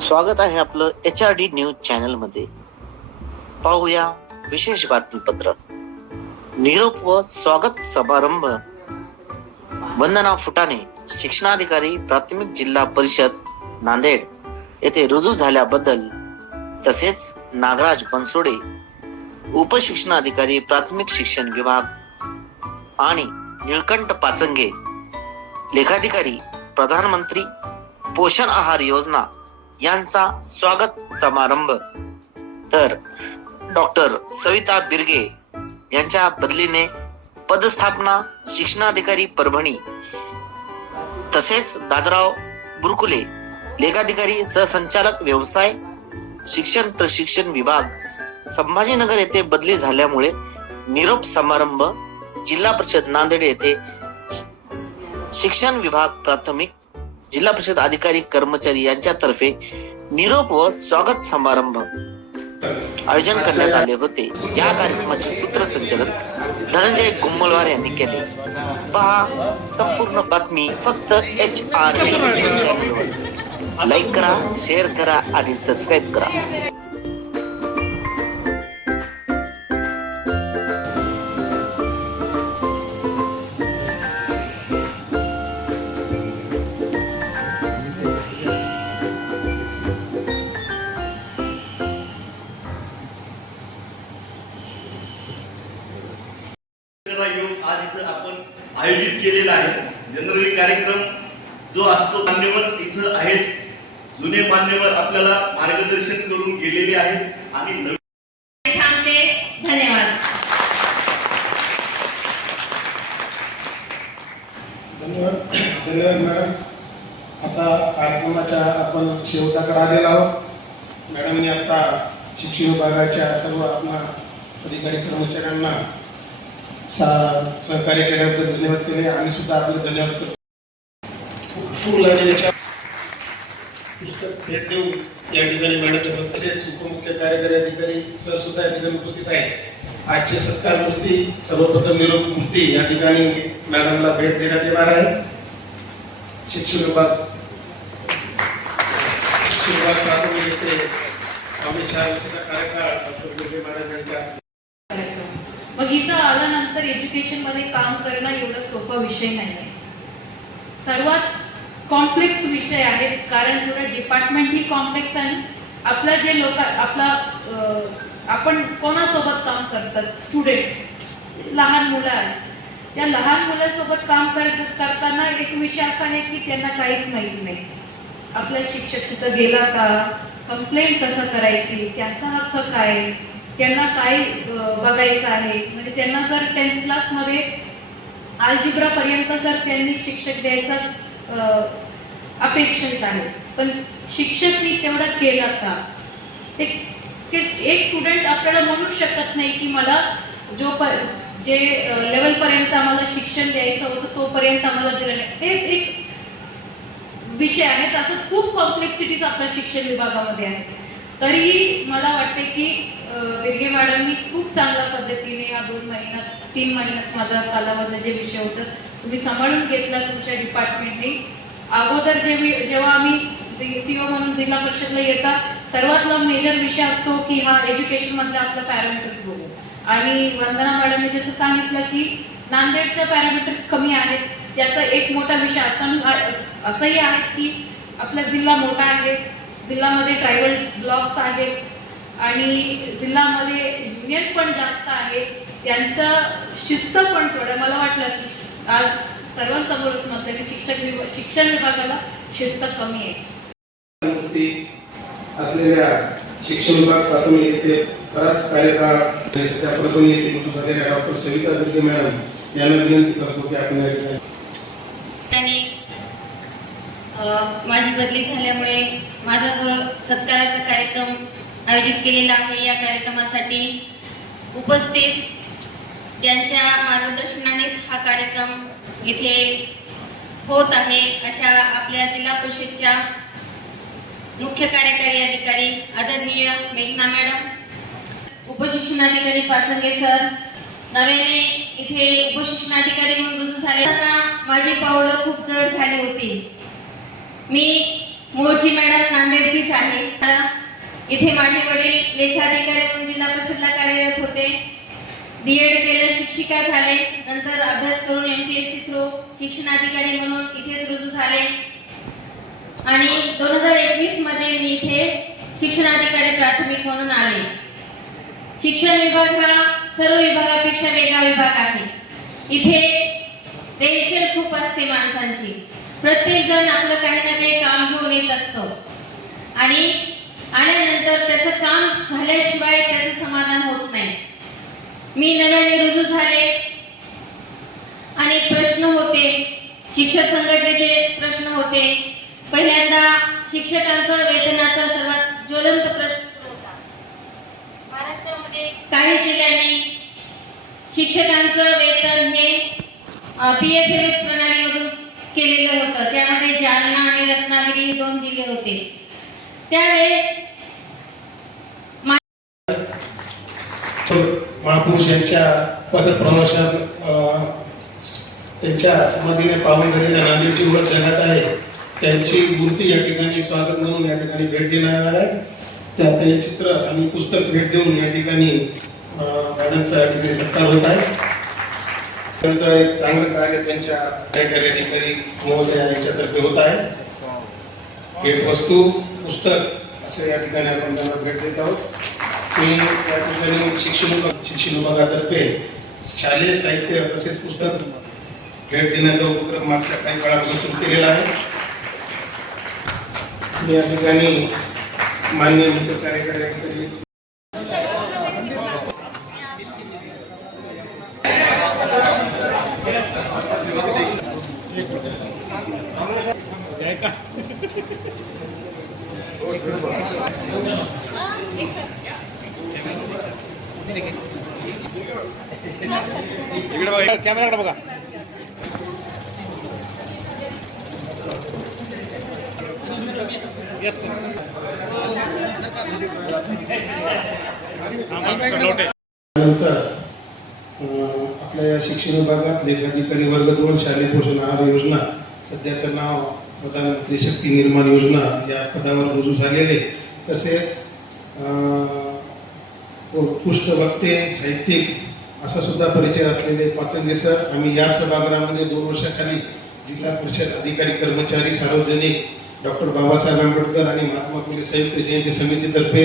स्वागत आहे आपलं एच आर डी न्यूज चॅनलमध्ये. पाहूया विशेष बातमीपत्र. निरोप व स्वागत समारंभ. वंदना फुटाणे शिक्षणाधिकारी प्राथमिक जिल्हा परिषद नांदेड. येथे रुजू झाल्याबद्दल तसेच नागराज बनसोडे उपशिक्षणाधिकारी प्राथमिक शिक्षण विभाग आणि निळकंठ पाचंगे लेखाधिकारी प्रधानमंत्री पोषण आहार योजना यांचा स्वागत समारंभ. तर डॉक्टर सविता बिरगे यांच्या बदलीने पदस्थापना शिक्षणाधिकारी परभणी तसेच दादराव बुरकुले लेखाधिकारी सहसंचालक व्यवसाय शिक्षण प्रशिक्षण विभाग संभाजीनगर येथे बदली झाल्यामुळे निरोप समारंभ जिल्हा परिषद नांदेड येथे शिक्षण विभाग प्राथमिक जिल्हा परिषद अधिकारी कर्मचारी यांच्यातर्फे निरोप व स्वागत समारंभ आयोजन करण्यात आले होते. या कार्यक्रमाचे सूत्रसंचालन धनंजय गुम्मलवार यांनी केले. पहा संपूर्ण बातमी फक्त एच आर लाईक करा शेअर करा आणि सबस्क्राईब करा. कार्यक्रमाच्या आपण शेवटाकडे आलेलो आहोत. मॅडमने आता शिक्षण विभागाच्या सर्व आपला अधिकारी कर्मचाऱ्यांना सा सहकार्य केल्याबद्दल धन्यवाद केले. आम्ही सुद्धा आपले धन्यवाद करतो. पुस्तक भेट देऊन या ठिकाणी मॅडम सत- तसेच उपमुख्य कार्यकारी अधिकारी सर सुद्धा या ठिकाणी उपस्थित आहेत. आजचे सत्कार मूर्ती सर्वप्रथम निरोप मूर्ती या ठिकाणी मॅडमला भेट देण्यात येणार आहे. शिक्षण विभाग शिक्षण विभाग प्राथमिक येथे आम्ही चार वर्षाचा कार्यकाळ यांच्या मग इथं आल्यानंतर एज्युकेशनमध्ये काम करणं एवढा सोपा विषय नाही. आहे सर्वात कॉम्प्लेक्स विषय आहेत कारण थोडं डिपार्टमेंट ही कॉम्प्लेक्स आणि आपला जे लोक आपला आपण कोणासोबत काम करतात? स्टुडंट्स लहान मुलं आहेत. त्या लहान मुलासोबत काम करत करताना एक विषय असा आहे की त्यांना काहीच माहीत नाही. आपला शिक्षक तिथं गेला का? कंप्लेंट कसं करायची? त्यांचा हक्क काय? त्यांना काय बघायचं आहे? म्हणजे त्यांना जर टेन्थ क्लासमध्ये आलजिब्रापर्यंत जर त्यांनी शिक्षक द्यायचा अपेक्षित आहे. पण शिक्षकनी तेवढा केला का? ते ते एक स्टुडंट आपल्याला म्हणू शकत नाही की मला जो प जे लेवलपर्यंत आम्हाला शिक्षण द्यायचं होतं तोपर्यंत आम्हाला दिलं नाही. हे एक विषय आहेत असं खूप कॉम्प्लेक्सिटीज आपल्या शिक्षण विभागामध्ये आहे तरीही मला वाटते की अं, बिर्गे मॅडमनी खूप चांगल्या पद्धतीने या दोन महिन्यात तीन महिन्यात माझा कालावधी जे विषय होतं तुम्ही सांभाळून घेतला तुमच्या डिपार्टमेंटने अगोदर जे मी जेव्हा आम्ही सीओ म्हणून जिल्हा परिषदला येतात सर्वातला मेजर विषय असतो की हा एज्युकेशनमधला आपला पॅरामीटर्स बोलू आणि वंदना मॅडमने जसं सांगितलं की नांदेडच्या पॅरामीटर्स कमी आहेत त्याचा एक मोठा विषय असा असंही आहे की आपला जिल्हा मोठा आहे जिल्ह्यामध्ये ट्रायबल ब्लॉक्स आहेत आणि जिल्ह्यामध्ये युनियन पण जास्त आहे त्यांचं शिस्त पण थोडं मला वाटलं की आज सर्वांसमोरच म्हटलं की शिक्षक विभाग शिक्षण विभागाला शिस्त कमी आहे. असलेल्या शिक्षण विभाग प्राथमिक येथे बराच कार्यकाळ त्या प्रथम येथे झालेल्या डॉक्टर सविता दुर्गे मॅडम यांना विनंती करतो की आपण माझी बदली झाल्यामुळे माझा जो सत्काराचा कार्यक्रम आयोजित केलेला आहे या कार्यक्रमासाठी उपस्थित ज्यांच्या मार्गदर्शनानेच हा कार्यक्रम इथे होत आहे अशा आपल्या जिल्हा परिषदच्या मुख्य कार्यकारी अधिकारी आदरणीय मेघना मॅडम उपशिक्षणाधिकारी पाचंगे सर नव्याने इथे उपशिक्षणाधिकारी म्हणून रुजू झाले. माझी पावलं खूप जड झाली होती. मी मूळची मॅडम नांदेडचीच आहे. इथे माझे वडील लेखाधिकारी म्हणून जिल्हा परिषदला कार्यरत होते. डीएड केलं शिक्षिका झाले. नंतर अभ्यास करून M P S C through शिक्षणाधिकारी म्हणून इथेच रुजू झाले. आणि दोन हजार एकवीसमध्ये मी इथे शिक्षणाधिकारी प्राथमिक म्हणून आले. शिक्षण विभाग हा सर्व विभागापेक्षा वेगळा विभाग आहे. इथे रेलचेल खूप असते माणसांची. प्रत्येक जण आपलं काही ना काही काम घेऊन येत असतो. आणि आल्यानंतर त्याचं काम झाल्याशिवाय त्याचं समाधान होत नाही. मी नव्याने रुजू झाले. अनेक प्रश्न होते. शिक्षक संघटनेचे प्रश्न होते. पहिल्यांदा शिक्षकांचा वेतनाचा सर्वात ज्वलंत प्रश्न होता. महाराष्ट्रामध्ये काही जिल्ह्यांनी शिक्षकांचं वेतन हे पी एफ एस प्रणालीमधून केलेलं होतं. त्यामध्ये जालना आणि रत्नागिरी हे दोन जिल्हे होते. त्यावेळेस महापुरुष यांच्या पदप्रवासात त्यांच्या समाधीने पावन झालेल्या नांदेडची ओळख जगात आहे. त्यांची मूर्ती या ठिकाणी स्वागत म्हणून या ठिकाणी भेट देणार आहे. त्या ते चित्र आणि पुस्तक भेट देऊन या ठिकाणी मॅडमचा या ठिकाणी सत्कार होत आहे. एक चांगलं कार्य त्यांच्या कार्यकारी अधिकारी महोदय यांच्यातर्फे होत आहे. हे वस्तू पुस्तक असं या ठिकाणी आपण त्यांना भेट देत आहोत. ते या ठिकाणी शिक्षण शिक्षण विभागातर्फे शालेय साहित्य तसेच पुस्तक भेट देण्याचा उपक्रम मागच्या काही काळापासून सुरू केलेला आहे. या ठिकाणी मान्य मुख्य कार्यकारी अधिकारी कॅमेराकडे बघा येस नंतर आपल्या या शिक्षण विभागात लेखाधिकारी वर्ग दोन शालेय पोषण आहार योजना सध्याचं नाव प्रधानमंत्री शक्ती निर्माण योजना या पदावर रुजू झालेले तसेच उत्कृष्ट वक्ते साहित्यिक असा सुद्धा परिचय असलेले पाचंगे सर आम्ही या सभागृहामध्ये दोन वर्षाखाली जिल्हा परिषद अधिकारी कर्मचारी सार्वजनिक डॉक्टर बाबासाहेब आंबेडकर आणि महात्मा फुले संयुक्त जयंती समितीतर्फे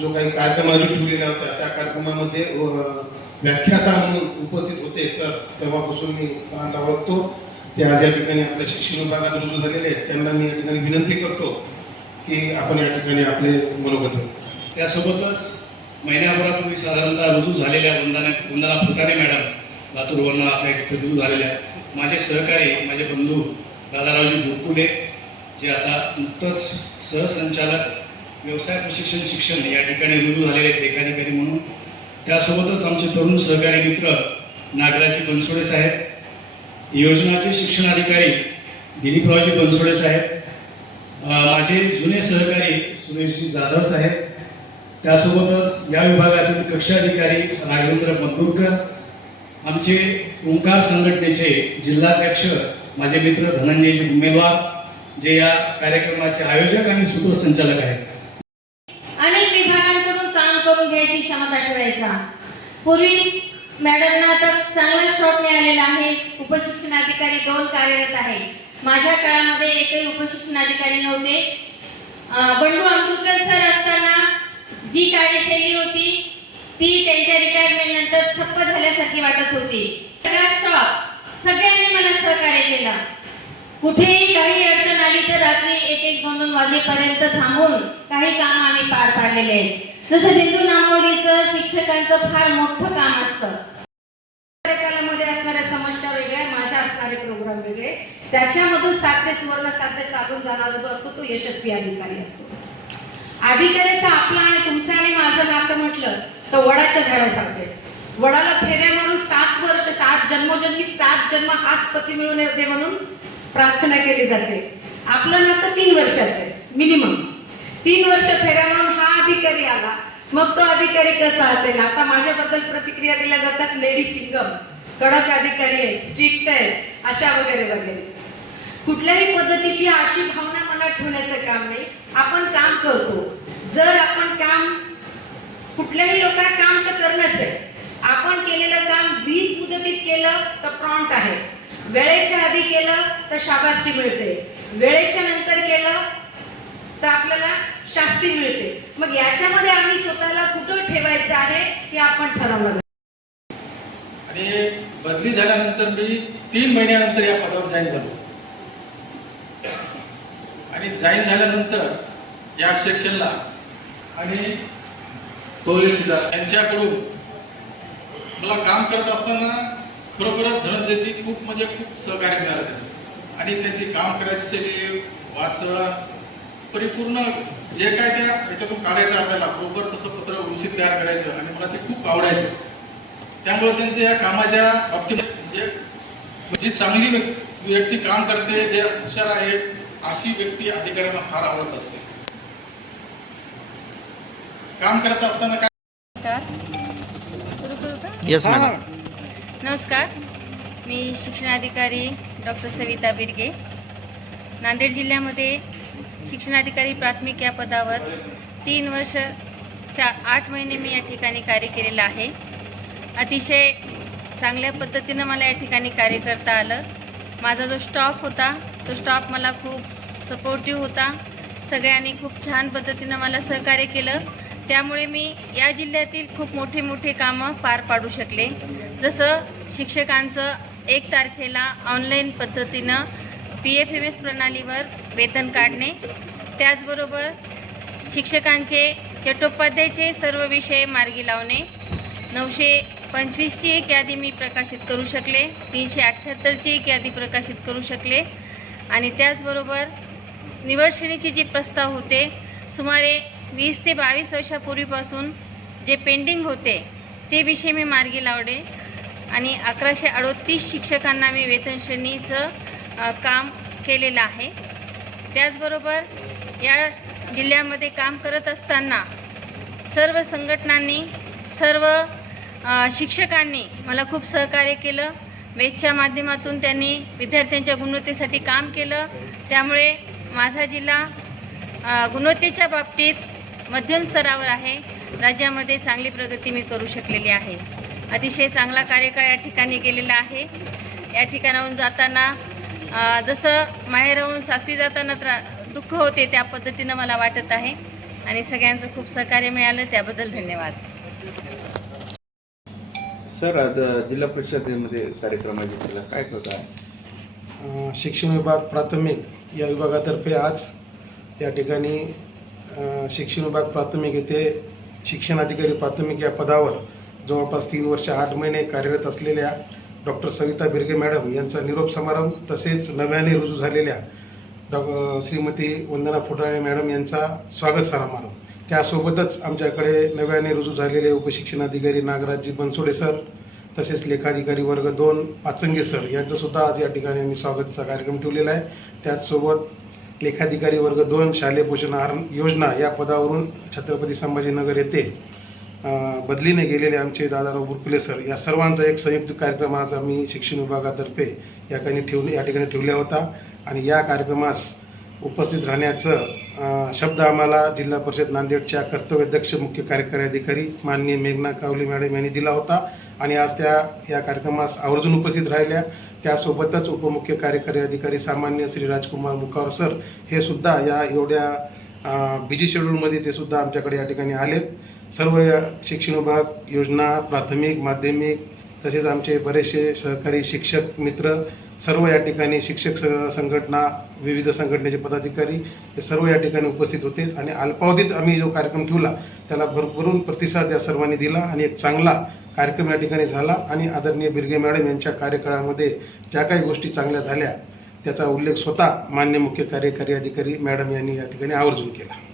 जो काही कार्यक्रम आयोजित ठेवलेला होता त्या कार्यक्रमामध्ये व्याख्याता म्हणून उपस्थित होते सर. तेव्हापासून मी सरांना ओळखतो. ते आज या ठिकाणी आपल्या शिक्षण विभागात रुजू झालेले आहेत. त्यांना मी या ठिकाणी विनंती करतो की आपण या ठिकाणी आपले मनोगत व्यक्त करा. त्यासोबतच महिन्याभरापूर्वी साधारणतः रुजू झालेल्या वंदना वंदना फुटाणे मॅडम लातूरवरनं आपल्या इथे रुजू झालेल्या माझे सहकारी माझे बंधू दादारावजी गोकुले जे आता नुकतंच सहसंचालक व्यवसाय प्रशिक्षण शिक्षण या ठिकाणी रुजू झालेले आहेत एकाधिकारी म्हणून. त्यासोबतच आमचे तरुण सहकारी मित्र नागराजी बनसोडे साहेब योजनाचे शिक्षणाधिकारी दिलीपरावजी बनसोडे साहेब माझे जुने सहकारी सुरेशजी जाधव साहेब त्यासोबतच या विभागातील कक्षाधिकारी राघवेंद्र मंदुरकर आमचे ओंकार संघटनेचे जिल्हाध्यक्ष माझे मित्र धनंजयजी उमेदवार जे या कार्यक्रमाचे आयोजक आणि सूत्रसंचालक आहेत. अनेक विभागांकडून काम करून घ्यायची क्षमता ठेवायचा. पूर्वी मॅडमना तर चांगला स्टॉप मिळालेला आहे. उपशिक्षण अधिकारी दोन कार्यरत आहे माझ्या काळामध्ये एकही उपशिक्षण अधिकारी नव्हते. बंडू आंबुलकर सर असताना जी कार्यशैली होती ती त्यांच्या रिटायरमेंट नंतर ठप्प झाल्यासारखी वाटत होती. सगळा स्टॉप सगळ्यांनी मला सहकार्य केलं. कुठेही काही अडचण आली तर रात्री एक एक दोन दोन वाजेपर्यंत थांबून काही काम आम्ही पार पाडलेले आहेत. जसं हिंदू नामावलीचं शिक्षकांचं फार मोठं काम असतं. त्याच्यामधून त्याच्यामधून साध्य सुवर्ण साध्य चालून जाणारा जो असतो तो यशस्वी अधिकारी असतो. अधिकाऱ्याचा आपला आणि तुमचं आणि माझं नातं म्हटलं तर वडाच्या झाडासारखे वडाला फेऱ्या म्हणून सात वर्ष सात जन्मोजन्मी सात जन्म हाच पती मिळून येते म्हणून प्रार्थना केली जाते. आपलं नातं तीन वर्षाचं आहे मिनिमम. तीन वर्ष फेऱ्या म्हणून हा अधिकारी आला मग तो अधिकारी कसा असेल? आता माझ्याबद्दल प्रतिक्रिया दिल्या जातात लेडी सिंगम कडक अधिकारी आहेत स्ट्रिक्ट आहेत अशा वगैरे वगैरे. कुठल्याही पद्धतीची अशी भावना मनात ठेवण्याचं काम नाही. आपण काम करतो. जर आपण काम कुठल्याही लोकांना काम तर करणंच आहे. आपण केलेलं काम वीज मुदतीत केलं तर प्रॉन्ट आहे. वेळेच्या आधी केलं तर शाबास्ती मिळते. वेळेच्या नंतर केलं तर आपल्याला शास्ती मिळते. मग याच्यामध्ये आम्ही स्वतःला कुठं ठेवायचं आहे हे आपण ठरवलं आणि बदली झाल्यानंतर मी तीन महिन्यानंतर या पदावर जाईन झालो. आणि जॉईन झाल्यानंतर या सेक्शनला आणि कोहली यांच्याकडून मला काम करत असताना खरोखरच धनंजयची खूप म्हणजे खूप सहकार्य मिळालं त्याचे. आणि त्यांची काम करायची शैली वाचन परिपूर्ण जे काय त्या याच्यातून काढायचं आपल्याला बरोबर तसं पत्र व्यवस्थित तयार करायचं आणि मला ते खूप आवडायचं. त्यामुळे त्यांच्या या कामाच्या बाबतीत म्हणजे जी चांगली व्यक्- व्यक्ती काम करते जे हुशार आहे अशी व्यक्ती अधिकाऱ्यांना फार आवडत असते. काम करत असताना काय नमस्कार. सुरू करू का? येस मॅडम नमस्कार. मी शिक्षणाधिकारी डॉक्टर सविता बिरगे. नांदेड जिल्ह्यामध्ये शिक्षणाधिकारी प्राथमिक या पदावर तीन वर्ष चा आठ महिने मी या ठिकाणी कार्य केलेलं आहे. अतिशय चांगल्या पद्धतीनं मला या ठिकाणी कार्य करता आलं. माझा जो स्टॉफ होता तो स्टॉफ मला खूप सपोर्टिव्ह होता. सगळ्यांनी खूप छान पद्धतीनं मला सहकार्य केलं. त्यामुळे मी या जिल्ह्यातील खूप मोठे मोठे कामं पार पाडू शकले. जसं शिक्षकांचं एक तारखेला ऑनलाईन पद्धतीनं पी एफ एम एस प्रणालीवर वेतन काढणे. त्याचबरोबर शिक्षकांचे चट्टोपाध्यायचे सर्व विषय मार्गी लावणे. नऊशे पंचवीसची एक यादी मी प्रकाशित करू शकले तीनशे अठ्ठ्याहत्तरची एक यादी प्रकाशित करू शकले. आणि त्याचबरोबर निवड श्रेणीचे जे प्रस्ताव होते सुमारे वीस ते बावीस वर्षापूर्वीपासून जे पेंडिंग होते ते विषय मी मार्गी लावले. आणि अकराशे अडोतीस शिक्षकांना मी वेतन श्रेणीचं काम केलेलं आहे. त्याचबरोबर या जिल्ह्यामध्ये काम करत असताना सर्व संघटनांनी सर्व शिक्षकांनी मला खूप सहकार्य केलं. मेजच्या माध्यमातून त्यांनी विद्यार्थ्यांच्या गुणवत्तेसाठी काम केलं. त्यामुळे माझा जिल्हा गुणवत्तेच्या बाबतीत मध्यम स्तरावर आहे. राज्यामध्ये चांगली प्रगती मी करू शकलेली आहे. अतिशय चांगला कार्यकाळ या ठिकाणी केलेला आहे. या ठिकाणाहून जाताना जसं माहेराहून सासरी जाताना त्रा दुःख होते त्या पद्धतीनं मला वाटत आहे. आणि सगळ्यांचं खूप सहकार्य मिळालं. त्याबद्दल धन्यवाद. सर आज जिल्हा परिषदेमध्ये कार्यक्रम आयोजित केला काय होता आहे शिक्षण विभाग प्राथमिक या विभागातर्फे आज या ठिकाणी शिक्षण विभाग प्राथमिक येथे शिक्षण अधिकारी प्राथमिक या पदावर जवळपास तीन वर्ष आठ महिने कार्यरत असलेल्या डॉक्टर सविता बिर्गे मॅडम यांचा निरोप समारंभ तसेच नव्याने रुजू झालेल्या डॉ श्रीमती वंदना फुटाणे मॅडम यांचा स्वागत समारंभ. त्यासोबतच आमच्याकडे नव्याने रुजू झालेले उपशिक्षण अधिकारी नागराजजी बनसोडे सर तसेच लेखाधिकारी वर्ग दोन पाचंगे सर यांचंसुद्धा आज या ठिकाणी आम्ही स्वागतचा कार्यक्रम ठेवलेला आहे. त्याचसोबत लेखाधिकारी वर्ग दोन शालेय पोषण आहार योजना या पदावरून छत्रपती संभाजीनगर येथे बदलीने गेलेले आमचे दादाराव बुरकुले सर या सर्वांचा एक संयुक्त कार्यक्रम आज आम्ही शिक्षण विभागातर्फे या ठिकाणी ठेवले या ठिकाणी ठेवला होता. आणि या कार्यक्रमास उपस्थित राहण्याचं शब्द आम्हाला जिल्हा परिषद नांदेडच्या कर्तव्याध्यक्ष मुख्य कार्यकारी अधिकारी माननीय मेघना कावली मॅडम यांनी दिला होता. आणि आज त्या या कार्यक्रमास आवर्जून उपस्थित राहिल्या. त्यासोबतच उपमुख्य कार्यकारी अधिकारी सामान्य श्री राजकुमार मुखावर सर हे सुद्धा या एवढ्या बिजी शेड्यूलमध्ये ते सुद्धा आमच्याकडे या ठिकाणी आलेत सर्व शिक्षण विभाग योजना प्राथमिक माध्यमिक तसेच आमचे बरेचसे सहकारी शिक्षक मित्र सर्व या ठिकाणी शिक्षक स- संघटना विविध संघटनेचे पदाधिकारी हे सर्व या ठिकाणी उपस्थित होते आणि अल्पावधीत आम्ही जो कार्यक्रम ठेवला त्याला भरभरून प्रतिसाद या सर्वांनी दिला आणि एक चांगला कार्यक्रम या ठिकाणी झाला आणि आदरणीय बिर्गे मॅडम यांच्या कार्यकाळामध्ये ज्या काही गोष्टी चांगल्या झाल्या त्याचा उल्लेख स्वतः मान्य मुख्य कार्यकारी अधिकारी मॅडम यांनी या ठिकाणी आवर्जून केला.